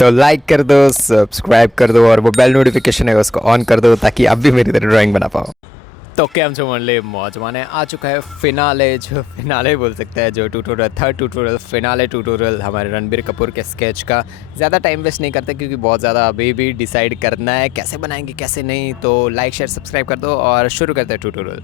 तो लाइक कर दो, सब्सक्राइब कर दो और वो बेल नोटिफिकेशन है उसको ऑन कर दो ताकि आप भी मेरी तरह ड्राइंग बना पाओ। तो केम छो मंडली, मौजमान है आ चुका है फिनाले, जो फिनाले बोल सकते हैं, जो tutorial third tutorial finale tutorial हमारे रणबीर कपूर के स्केच का। ज़्यादा टाइम वेस्ट नहीं करते क्योंकि बहुत ज़्यादा अभी भी डिसाइड करना है कैसे बनाएंगे कैसे नहीं। तो लाइक शेयर सब्सक्राइब कर दो और शुरू करते हैं ट्यूटोरियल।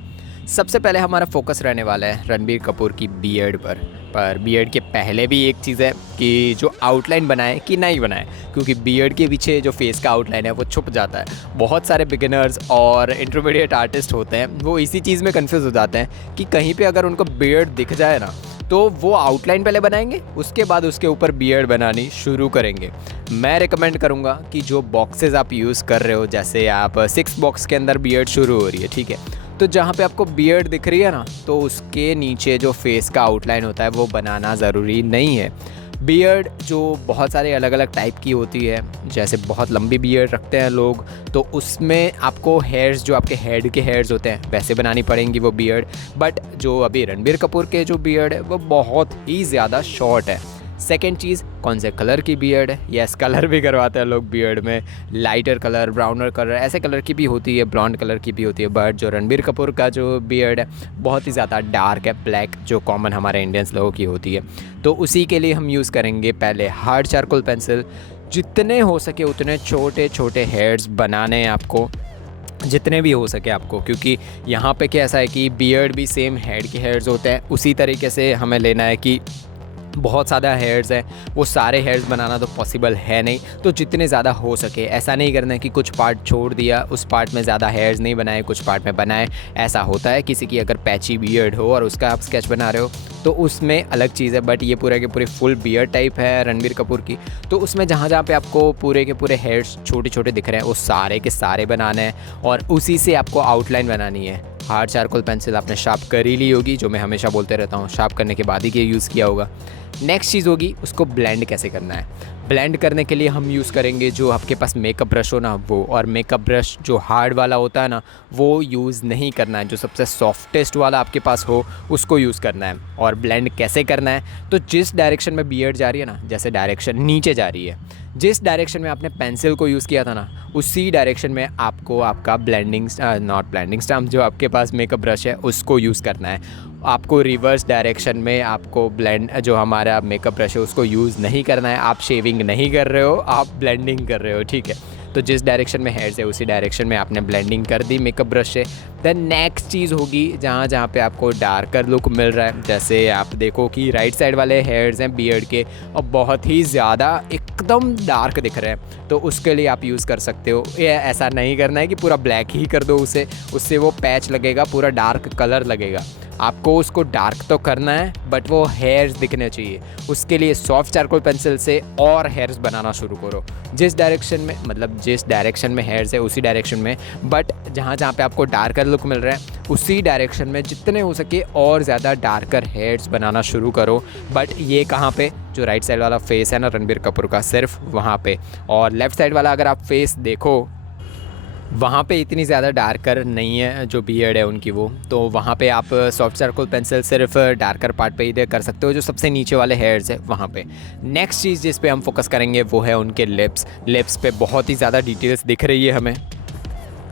सबसे पहले हमारा फोकस रहने वाला है रणबीर कपूर की बियर्ड पर बियर्ड के पहले भी एक चीज़ है कि जो आउटलाइन बनाए कि नहीं बनाए, क्योंकि बियर्ड के पीछे जो फेस का आउटलाइन है वो छुप जाता है। बहुत सारे बिगिनर्स और इंटरमीडिएट आर्टिस्ट होते हैं, वो इसी चीज़ में कंफ्यूज हो जाते हैं कि कहीं पे अगर उनको बियर्ड दिख जाए ना तो वो आउटलाइन पहले बनाएंगे, उसके बाद उसके ऊपर बियर्ड बनानी शुरू करेंगे। मैं रिकमेंड करूँगा कि जो बॉक्सेस आप यूज़ कर रहे हो, जैसे आप 6 बॉक्स के अंदर बियर्ड शुरू हो रही है, ठीक है, तो जहाँ पे आपको बियर्ड दिख रही है ना, तो उसके नीचे जो फेस का आउटलाइन होता है वो बनाना ज़रूरी नहीं है। बियर्ड जो बहुत सारे अलग अलग टाइप की होती है, जैसे बहुत लंबी बियर्ड रखते हैं लोग, तो उसमें आपको हेयर्स जो आपके हेड के हेयर्स होते हैं वैसे बनानी पड़ेंगी वो बियर्ड। बट जो अभी रणबीर कपूर के जो बियर्ड है वो बहुत ही ज़्यादा शॉर्ट है। सेकेंड चीज़, कौन से कलर की बियर्ड है। यस, कलर भी करवाते हैं लोग बियर्ड में, लाइटर कलर, ब्राउनर कलर, ऐसे कलर की भी होती है, ब्लॉन्ड कलर की भी होती है। बट जो रणबीर कपूर का जो बियर्ड है बहुत ही ज़्यादा डार्क है, ब्लैक, जो कॉमन हमारे इंडियंस लोगों की होती है। तो उसी के लिए हम यूज़ करेंगे पहले हार्ड चारकोल पेंसिल। जितने हो सके उतने छोटे छोटे हेयर्स बनाने हैं आपको, जितने भी हो सके आपको, क्योंकि यहाँ पे क्या ऐसा है कि बियर्ड भी सेम हेड के हेयर्स होते हैं, उसी तरीके से हमें लेना है कि बहुत ज़्यादा हेयर्स हैं, वो सारे हेयर्स बनाना तो पॉसिबल है नहीं। तो जितने ज़्यादा हो सके, ऐसा नहीं करना है कि कुछ पार्ट छोड़ दिया, उस पार्ट में ज़्यादा हेयर्स नहीं बनाए, कुछ पार्ट में बनाए। ऐसा होता है किसी की अगर पैची बियर्ड हो और उसका आप स्केच बना रहे हो तो उसमें अलग चीज़ है। बट ये पूरे के पूरे फुल बियर्ड टाइप है रणबीर कपूर की, तो उसमें जहाँ जहाँ पे आपको पूरे के पूरे हेयर्स छोटे छोटे दिख रहे हैं वो सारे के सारे बनाने हैं और उसी से आपको आउटलाइन बनानी है। हार्ड चारकोल पेंसिल आपने शार्प कर ही ली होगी, जो मैं हमेशा बोलते रहता हूँ, शार्प करने के बाद ही ये यूज़ किया होगा। नेक्स्ट चीज़ होगी उसको ब्लेंड कैसे करना है। ब्लेंड करने के लिए हम यूज़ करेंगे जो आपके पास मेकअप ब्रश हो ना वो, और मेकअप ब्रश जो हार्ड वाला होता है ना वो यूज़ नहीं करना है, जो सबसे सॉफ्टेस्ट वाला आपके पास हो उसको यूज़ करना है। और ब्लेंड कैसे करना है, तो जिस डायरेक्शन में बियर्ड जा रही है ना, जैसे डायरेक्शन नीचे जा रही है, जिस डायरेक्शन में आपने पेंसिल को यूज़ किया था ना उसी डायरेक्शन में आपको आपका ब्लेंडिंग नॉट ब्लेंडिंग स्टम्प, जो आपके पास मेकअप ब्रश है उसको यूज़ करना है। आपको रिवर्स डायरेक्शन में आपको ब्लेंड जो हमारा मेकअप ब्रश है उसको यूज़ नहीं करना है। आप शेविंग नहीं कर रहे हो, आप ब्लेंडिंग कर रहे हो, ठीक है। तो जिस डायरेक्शन में हेयर्स है उसी डायरेक्शन में आपने ब्लेंडिंग कर दी मेकअप ब्रश से। देन नेक्स्ट चीज़ होगी जहाँ जहाँ पे आपको डार्कर लुक मिल रहा है, जैसे आप देखो कि राइट साइड वाले हेयर्स हैं बियर्ड के और बहुत ही ज़्यादा एकदम डार्क दिख रहे हैं, तो उसके लिए आप यूज़ कर सकते हो। ये ऐसा नहीं करना है कि पूरा ब्लैक ही कर दो उसे, उससे वो पैच लगेगा, पूरा डार्क कलर लगेगा। आपको उसको डार्क तो करना है बट वो हेयर्स दिखने चाहिए। उसके लिए सॉफ्ट चारकोल पेंसिल से और हेयर्स बनाना शुरू करो, जिस डायरेक्शन में, मतलब जिस डायरेक्शन में हेयर्स है उसी डायरेक्शन में, बट जहाँ जहाँ पे आपको डार्कर लुक मिल रहा है उसी डायरेक्शन में जितने हो सके और ज़्यादा डार्कर हेयर्स बनाना शुरू करो। बट ये कहाँ पे, जो राइट साइड वाला फेस है ना रणबीर कपूर का, सिर्फ वहाँ पे। और लेफ़्ट साइड वाला अगर आप फेस देखो वहाँ पे इतनी ज़्यादा डार्कर नहीं है जो बियर्ड है उनकी वो, तो वहाँ पे आप सॉफ्ट चारकोल पेंसिल सिर्फ डार्कर पार्ट पे ही कर सकते हो, जो सबसे नीचे वाले हेयर्स है वहाँ पे। नेक्स्ट चीज़ जिस पे हम फोकस करेंगे वो है उनके लिप्स पे बहुत ही ज़्यादा डिटेल्स दिख रही है हमें।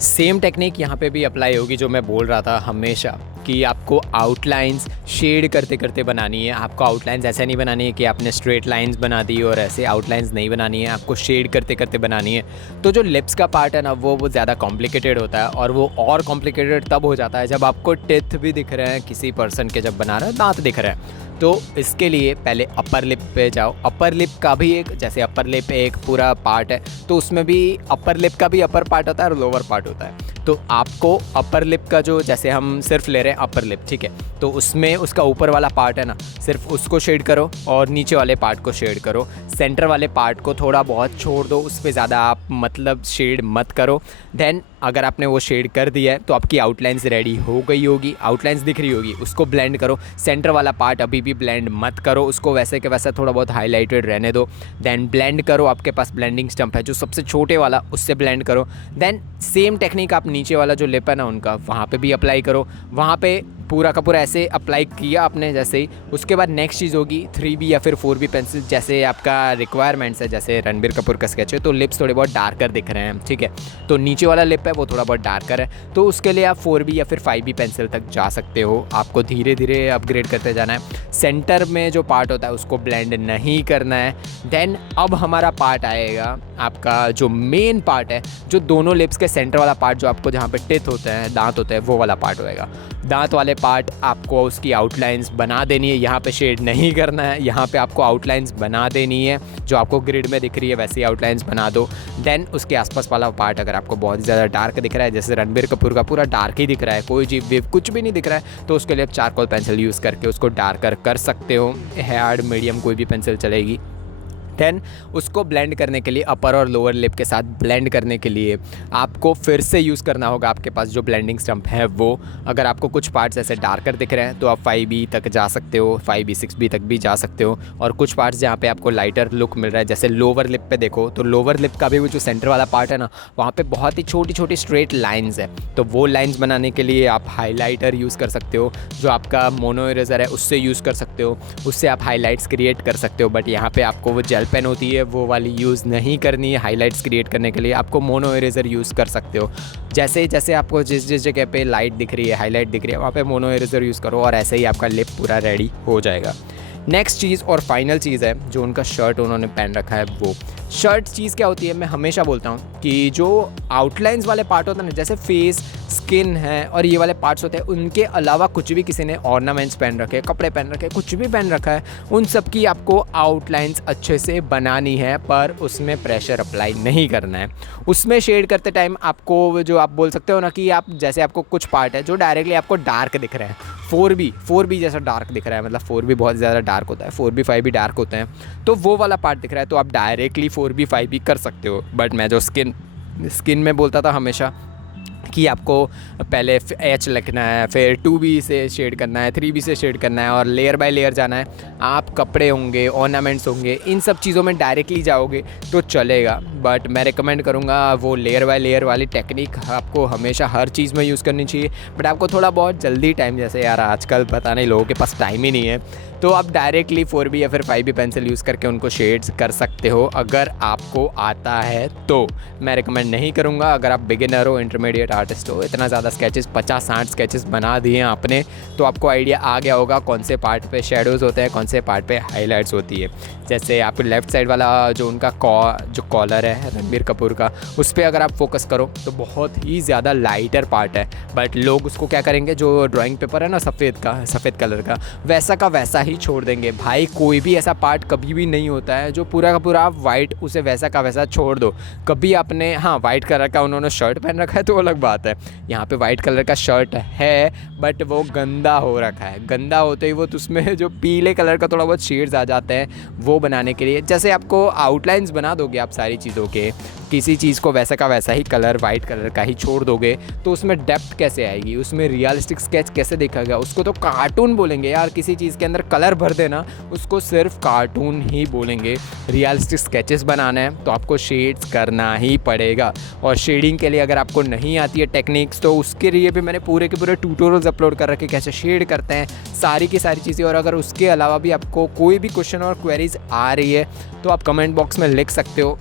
सेम टेक्निक यहाँ पे भी अप्लाई होगी जो मैं बोल रहा था हमेशा, कि आपको आउटलाइंस शेड करते करते बनानी है। आपको आउटलाइंस ऐसे नहीं बनानी है कि आपने स्ट्रेट लाइंस बना दी और ऐसे आउटलाइंस नहीं बनानी है, आपको शेड करते करते बनानी है। तो जो लिप्स का पार्ट है ना वो ज़्यादा कॉम्प्लिकेटेड होता है, और वो और कॉम्प्लिकेटेड तब हो जाता है जब आपको टिथ भी दिख रहे हैं किसी पर्सन के, जब बना रहे हैं दांत दिख रहे हैं। तो इसके लिए पहले अपर लिप पे जाओ। अपर लिप का भी एक, जैसे अपर लिप एक पूरा पार्ट है तो उसमें भी अपर लिप का भी अपर पार्ट होता है और लोअर पार्ट होता है। तो आपको अपर लिप का जो, जैसे हम सिर्फ ले रहे हैं अपर लिप, ठीक है, तो उसमें उसका ऊपर वाला पार्ट है ना सिर्फ उसको शेड करो और नीचे वाले पार्ट को शेड करो। सेंटर वाले पार्ट को थोड़ा बहुत छोड़ दो, उस पर ज़्यादा आप मतलब शेड मत करो। देन अगर आपने वो शेड कर दिया है तो आपकी आउटलाइंस रेडी हो गई होगी, आउटलाइंस दिख रही होगी, उसको ब्लेंड करो। सेंटर वाला पार्ट अभी भी ब्लेंड मत करो, उसको वैसे के वैसा थोड़ा बहुत हाईलाइटेड रहने दो। देन ब्लेंड करो, आपके पास ब्लेंडिंग स्टम्प है जो सबसे छोटे वाला, उससे ब्लेंड करो। देन सेम टेक्निक आप नीचे वाला जो लिप है ना उनका, वहाँ पे भी अप्लाई करो। वहाँ पे पूरा का पूरा ऐसे अप्लाई किया आपने जैसे ही, उसके बाद नेक्स्ट चीज़ होगी 3B या फिर 4B पेंसिल, जैसे आपका रिक्वायरमेंट्स है। जैसे रणबीर कपूर का स्केच है तो लिप्स थोड़े बहुत डार्कर दिख रहे हैं, ठीक है, तो नीचे वाला लिप है वो थोड़ा बहुत डार्कर है, तो उसके लिए आप 4B या फिर 5B पेंसिल तक जा सकते हो। आपको धीरे धीरे अपग्रेड करते जाना है। सेंटर में जो पार्ट होता है उसको ब्लेंड नहीं करना है। देन अब हमारा पार्ट आएगा, आपका जो मेन पार्ट है, जो दोनों लिप्स के सेंटर वाला पार्ट, जो आपको जहाँ पे टिथ होते हैं, दांत होते हैं, वो वाला पार्ट होएगा। दांत वाले पार्ट आपको उसकी आउटलाइंस बना देनी है, यहाँ पे शेड नहीं करना है, यहाँ पे आपको आउटलाइंस बना देनी है, जो आपको ग्रिड में दिख रही है वैसे ही आउटलाइंस बना दो। देन उसके आसपास वाला पार्ट अगर आपको बहुत ही ज़्यादा डार्क दिख रहा है, जैसे रणबीर कपूर का पूरा डार्क ही दिख रहा है, कोई जीव वेव कुछ भी नहीं दिख रहा है, तो उसके लिए आप चारकोल पेंसिल यूज़ करके उसको डार्कर कर सकते हो। हार्ड मीडियम कोई भी पेंसिल चलेगी। देन उसको ब्लेंड करने के लिए, अपर और लोअर लिप के साथ ब्लेंड करने के लिए आपको फिर से यूज़ करना होगा आपके पास जो ब्लेंडिंग स्टम्प है वो। अगर आपको कुछ पार्ट्स ऐसे डार्कर दिख रहे हैं तो आप 5B तक जा सकते हो, 5B 6B तक भी जा सकते हो। और कुछ पार्ट्स जहाँ पे आपको लाइटर लुक मिल रहा है, जैसे लोअर लिप पे देखो, तो लोअर लिप का भी वो जो सेंटर वाला पार्ट है ना, वहाँ पे बहुत ही छोटी छोटी स्ट्रेट लाइन्स है, तो वो लाइन्स बनाने के लिए आप हाईलाइटर यूज़ कर सकते हो, जो आपका मोनो इरेजर है उससे यूज़ कर सकते हो, उससे आप हाईलाइट्स क्रिएट कर सकते हो। बट यहाँ पर आपको वो जेल पेन होती है वो वाली यूज़ नहीं करनी है। हाइलाइट्स क्रिएट करने के लिए आपको मोनो इरेजर यूज़ कर सकते हो। जैसे जैसे आपको जिस जिस जगह पे लाइट दिख रही है, हाईलाइट दिख रही है, वहाँ पे मोनो इरेजर यूज़ करो और ऐसे ही आपका लिप पूरा रेडी हो जाएगा। नेक्स्ट चीज़ और फाइनल चीज़ है जो उनका शर्ट उन्होंने पहन रखा है, वो शर्ट चीज़ क्या होती है, मैं हमेशा बोलता हूँ कि जो आउटलाइंस वाले पार्ट होते हैं ना, जैसे फेस, स्किन है और ये वाले पार्ट्स होते हैं, उनके अलावा कुछ भी किसी ने ऑर्नामेंट्स पहन रखे, कपड़े पहन रखे, कुछ भी पहन रखा है, उन सब की आपको आउटलाइंस अच्छे से बनानी है, पर उसमें प्रेशर अप्लाई नहीं करना है। उसमें शेड करते टाइम आपको जो आप बोल सकते हो ना कि आप जैसे आपको कुछ पार्ट है जो डायरेक्टली आपको डार्क दिख रहे हैं, 4B जैसा डार्क दिख रहा है, मतलब 4B बहुत ज़्यादा डार्क होता है, 4B 5B डार्क होते हैं, तो वो वाला पार्ट दिख रहा है तो आप डायरेक्टली 4B 5B कर सकते हो। बट मैं जो स्किन में बोलता था हमेशा कि आपको पहले H लिखना है, फिर 2B से शेड करना है, 3B से शेड करना है और लेयर बाय लेयर जाना है। आप कपड़े होंगे, ऑर्नामेंट्स होंगे, इन सब चीज़ों में डायरेक्टली जाओगे तो चलेगा, बट मैं रिकमेंड करूँगा वो लेयर बाय लेयर वाली टेक्निक आपको हमेशा हर चीज़ में यूज़ करनी चाहिए। बट आपको थोड़ा बहुत जल्दी टाइम, जैसे यार आजकल पता नहीं लोगों के पास टाइम ही नहीं है, तो आप डायरेक्टली 4B या फिर 5B पेंसिल यूज़ करके उनको शेड्स कर सकते हो अगर आपको आता है तो। मैं रिकमेंड नहीं करूँगा अगर आप बिगिनर हो, इंटरमीडिएट आर्टिस्ट हो, इतना ज़्यादा स्केचेस 50-60 स्केचेस बना दिए हैं आपने, तो आपको आइडिया आ गया होगा कौन से पार्ट पे शेडोज़ होते हैं, कौन से पार्ट पे हाईलाइट्स होती है। जैसे आपको लेफ़्ट साइड वाला जो उनका जो कॉलर है रणबीर कपूर का, उस पर अगर आप फोकस करो तो बहुत ही ज़्यादा लाइटर पार्ट है, बट लोग उसको क्या करेंगे, जो ड्राइंग पेपर है ना सफ़ेद कलर का वैसा ही छोड़ देंगे। भाई कोई भी ऐसा पार्ट कभी भी नहीं होता है जो पूरा का पूरा आप वाइट उसे वैसा का वैसा छोड़ दो। कभी आपने, हाँ वाइट कलर का उन्होंने शर्ट पहन रखा है तो अलग बात है, यहाँ पे वाइट कलर का शर्ट है बट वो गंदा हो रखा है, गंदा होते ही वो तो उसमें जो पीले कलर का थोड़ा बहुत शेड्स आ जाते हैं, वो बनाने के लिए जैसे आपको आउटलाइंस बना दोगे आप सारी चीज़ों के, किसी चीज़ को वैसा का वैसा ही कलर वाइट कलर का ही छोड़ दोगे तो उसमें डेप्थ कैसे आएगी, उसमें रियलिस्टिक स्केच कैसे दिखेगा। उसको तो कार्टून बोलेंगे यार, किसी चीज़ के अंदर कलर भर देना उसको सिर्फ कार्टून ही बोलेंगे। रियलिस्टिक स्केचेस बनाना है तो आपको शेड्स करना ही पड़ेगा, और शेडिंग के लिए अगर आपको नहीं आती है टेक्निक्स तो उसके लिए भी मैंने पूरे के पूरे ट्यूटोरियल्स अपलोड कर रखे, कैसे शेड करते हैं, सारी की सारी चीज़ें। और अगर उसके अलावा भी आपको कोई भी क्वेश्चन और क्वेरीज आ रही है तो आप कमेंट बॉक्स में लिख सकते हो।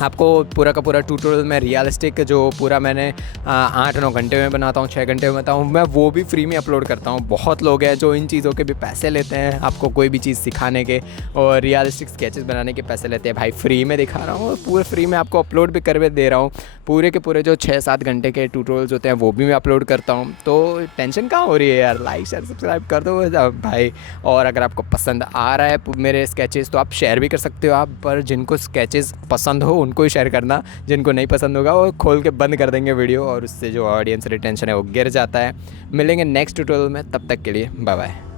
आपको पूरा का पूरा ट्यूटोरियल में रियलिस्टिक जो पूरा मैंने 8-9 घंटे में बनाता हूँ, 6 घंटे में बनाता हूँ, मैं वो भी फ्री में अपलोड करता हूँ। बहुत लोग हैं जो इन चीज़ों के भी पैसे लेते हैं, आपको कोई भी चीज़ सिखाने के और रियलिस्टिक स्केचेस बनाने के पैसे लेते हैं। भाई फ्री में दिखा रहा हूँ और पूरे फ्री में आपको अपलोड भी करके दे रहा हूँ। पूरे के पूरे जो 6-7 घंटे के ट्यूटोरियल्स होते हैं वो भी मैं अपलोड करता हूँ, तो टेंशन कहाँ हो रही है यार, लाइक शेयर सब्सक्राइब कर दो भाई। और अगर आपको पसंद आ रहा है मेरे स्केचेस तो आप शेयर भी कर सकते हो, आप पर जिनको स्केचेस पसंद हो उनको ही शेयर करना, जिनको नहीं पसंद होगा वो खोल के बंद कर देंगे वीडियो और उससे जो ऑडियंस रिटेंशन है वो गिर जाता है। मिलेंगे नेक्स्ट ट्यूटोरियल में, तब तक के लिए बाय बाय।